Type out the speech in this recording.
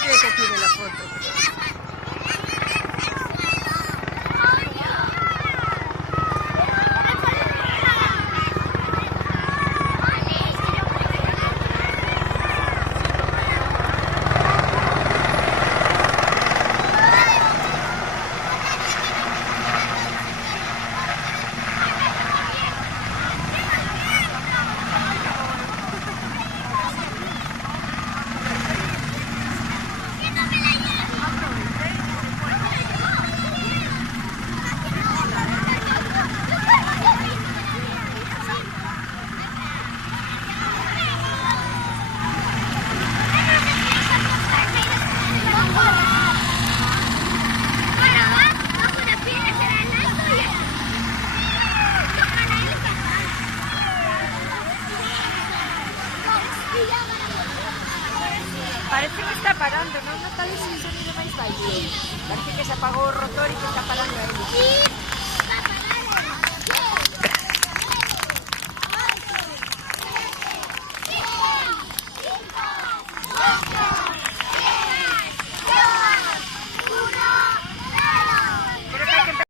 quiere que tire la foto. Parece que está parando, ¿no? No está el sonido máis baixo. Parece que se apagou o rotor e que está parando aí.